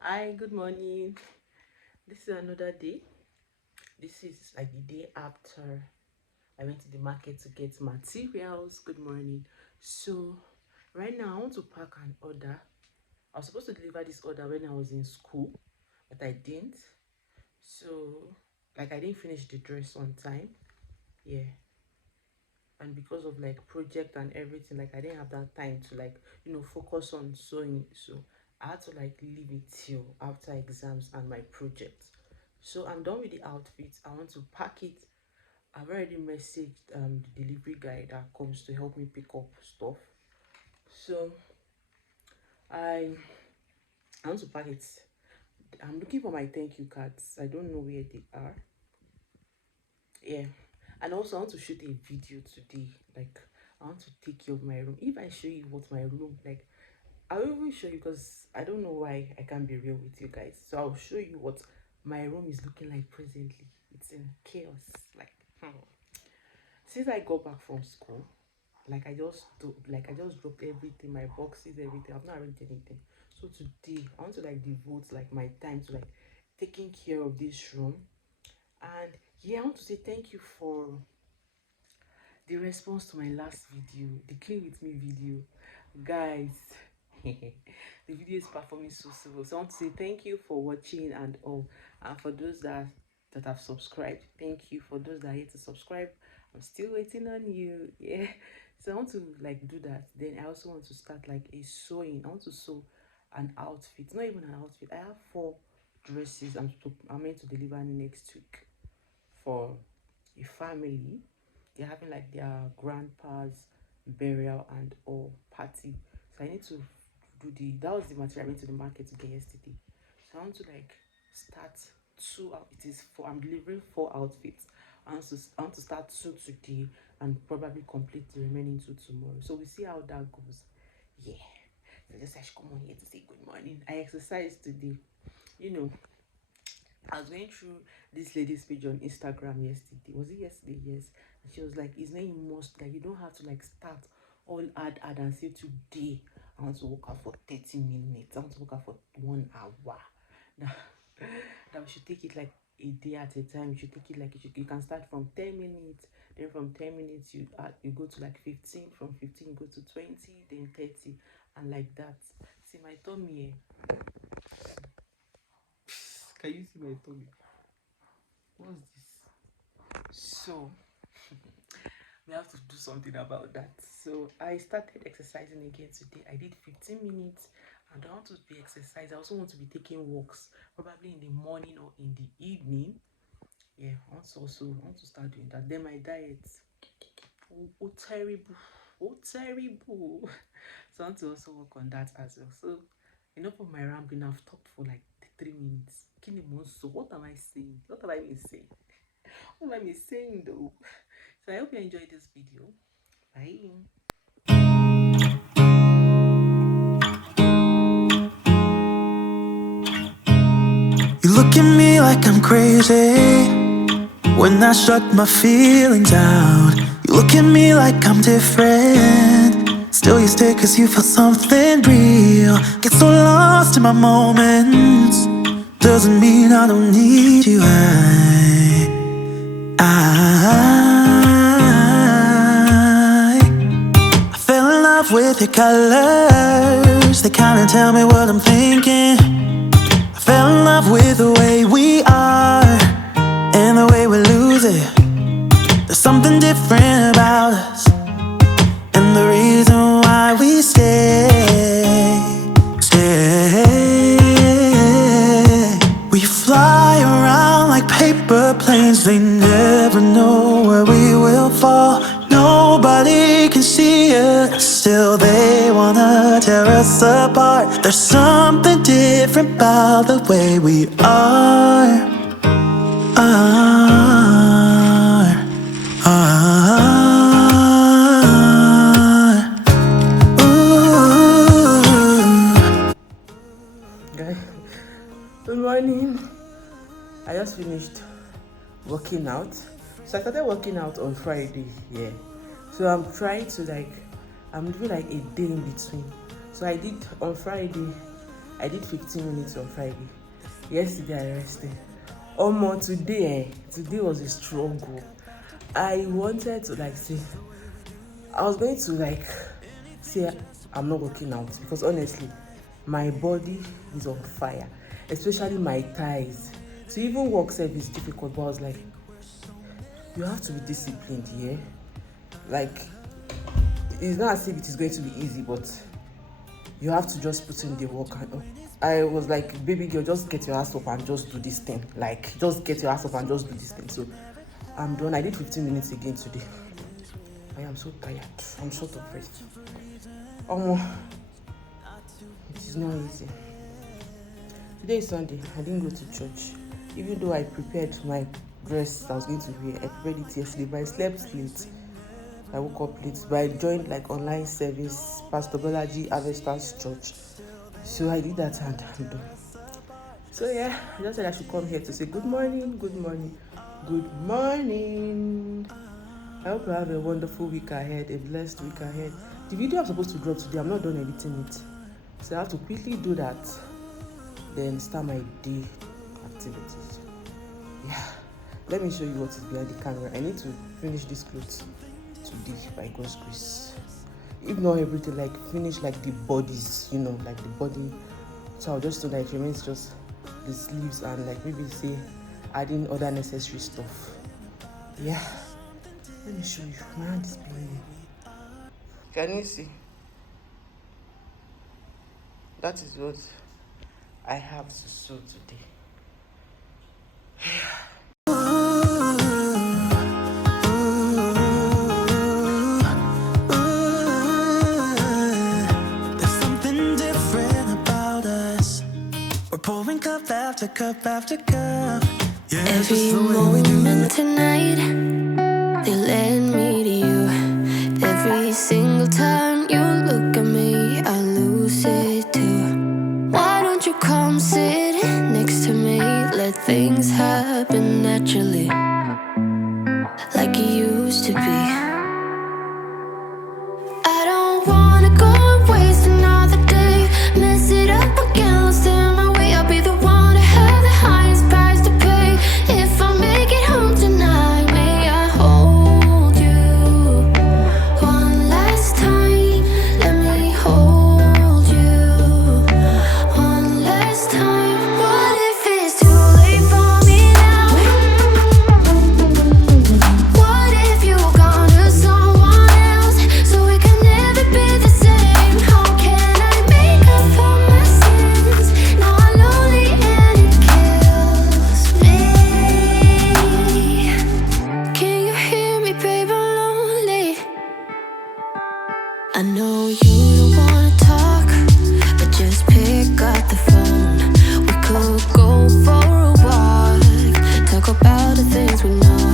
Hi, good morning. This is another day. This is like the day after I went to the market to get materials. Good morning. So, right now I want to pack an order. I was supposed to deliver this order when I was in school, but I didn't. So, like, I didn't finish the dress on time. Yeah. And because of like project and everything, like I didn't have that time to like focus on sewing. So I had to like leave it till after exams and my project. So I'm done with the outfit. I want to pack it. I've already messaged the delivery guy that comes to help me pick up stuff. So i I want to pack it. I'm looking for my thank you cards. I don't know where they are. Yeah. And also I want to shoot a video today. Like, I want to take care of my room. If I show you what my room, like, I'll even show you, because I don't know why I can't be real with you guys. So I'll show you what my room is looking like presently. It's in chaos. Like, since I got back from school, like I just dropped everything, my boxes, everything. I've not arranged anything. So today I want to like devote like my time to like taking care of this room. And yeah, I want to say thank you for the response to my last video, the clean with me video, guys. The video is performing so well. So I want to say thank you for watching and all, and for those that have subscribed, thank you. For those that are yet to subscribe, I'm still waiting on you. Yeah. So I want to like do that. Then I also want to start like a sewing. I want to sew an outfit, not even an outfit. I have 4 dresses I'm meant to deliver next week for a family. They're having like their grandpa's burial and all party. So I need to do that was the material I went to the market to get yesterday. So I want to like start 2 out. It is 4. I'm delivering 4 outfits. I want to start 2 today and probably complete the remaining 2 tomorrow. So we see how that goes. Yeah. So just I should come on here to say good morning. I exercised today. You know, I was going through this lady's page on Instagram yesterday. Was it yesterday? Yes. And she was like, it's not a must. Like, you don't have to like start all add and say today I want to work out for 30 minutes. I want to work out for 1 hour. That we should take it like a day at a time. You should take it like you can start from 10 minutes. Then from 10 minutes you go to like 15. From 15 you go to 20, then 30, and like that. See my tummy here. Can you see my tummy? What's this? So we have to do something about that. So I started exercising again today. I did 15 minutes, and I want to be exercising. I also want to be taking walks, probably in the morning or in the evening. Yeah, I want to start doing that. Then my diet, oh terrible, oh terrible. So I want to also work on that as well. So enough of my rambling. I've talked for like 3 minutes. So what am I saying? What have I been saying? What am I saying though? So I hope you enjoyed this video. Bye. You look at me like I'm crazy when I shut my feelings out. You look at me like I'm different, still you stay cause you feel something real. Get so lost in my moments, doesn't mean I don't need you. I fell in love with your colors, they kinda tell me what I'm thinking. I fell in love with the way we are and the way we lose it. There's something different about us, and the reason why we stay. We fly around like paper planes, they never know where we will fall. Nobody can see us, still they wanna tear us apart. There's something different about the way we are. Guys, good morning. I just finished working out. So I started working out on Friday. Yeah. So I'm trying to like, I'm doing like a day in between. So I did on Friday, I did 15 minutes on Friday. Yesterday I rested. Today was a struggle. I wanted to say, I was going to say I'm not working out, because honestly, my body is on fire, especially my thighs. To even walk self is difficult, but I was like, you have to be disciplined, yeah? It's not as if it is going to be easy, but you have to just put in the work. I was like, baby girl, just get your ass up and just do this thing. Just get your ass up and just do this thing. So I'm done. I did 15 minutes again today. I am so tired. I'm short of breath. It is not easy. Today is Sunday. I didn't go to church. Even though I prepared my dress I was going to wear, I prepared it yesterday, but I slept late. I woke up late, but I joined online service, Pastor Bolaji Harvesters Church. So I did that and I'm done. So yeah, I just said I should come here to say good morning, good morning, good morning. I hope you have a wonderful week ahead, a blessed week ahead. The video I'm supposed to drop today, I'm not done editing it. So I have to quickly do that, then start my day activities. Yeah, let me show you what is behind the camera. I need to finish this clothes today by God's grace. If not everything, finish the bodies, the body. So I'll just do that. It remains just the sleeves and maybe say adding other necessary stuff. Yeah, let me show you. My hand is bleeding. Can you see? That is what I have to sew today. Pouring cup after cup after cup. Yeah, every moment tonight, they led me to you. Every single time you look at me, I lose it too. Why don't you come sit next to me? Let things happen naturally, like it used to be. I don't wanna go and waste another day, mess it up again, lost in my way. I'll be the one to have the highest price to pay. If I make it home tonight, may I hold you one last time? Let me hold you one last time. What if it's too late for me now? What if you gone to someone else, so we can never be the same? How can I make up for my sins? Now I'm lonely and it kills me. Can you hear me, babe? I'm lonely. I know you don't wanna talk, but just pick up the phone. We could go for a walk, talk about the things we know.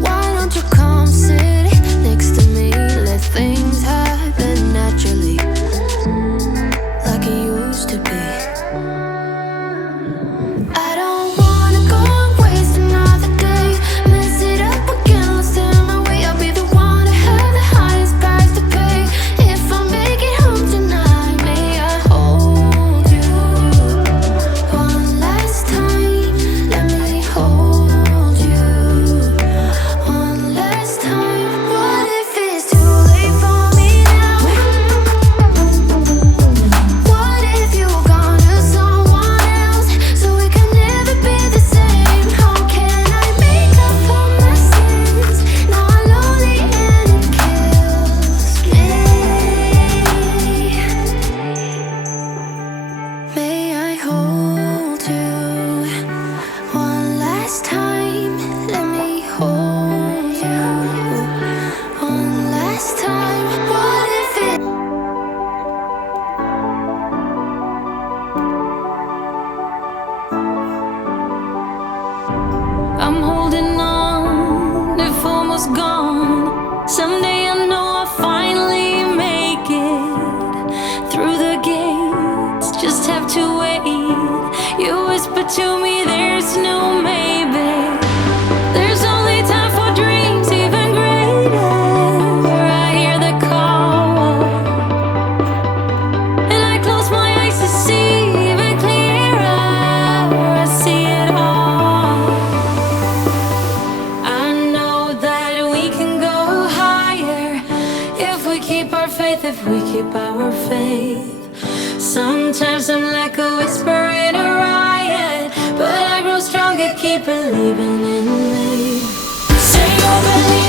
Why don't you come sit next to me? Let things happen naturally, like it used to be. I don't wanna go and waste another day, mess it up again, lost in my way. I'll be the one to have the highest price to pay. If I make it home tonight, may I hold you one last If we keep our faith, if we keep our faith. Sometimes I'm like a whisper in a riot, but I grow stronger, keep believing in me. Say you believe.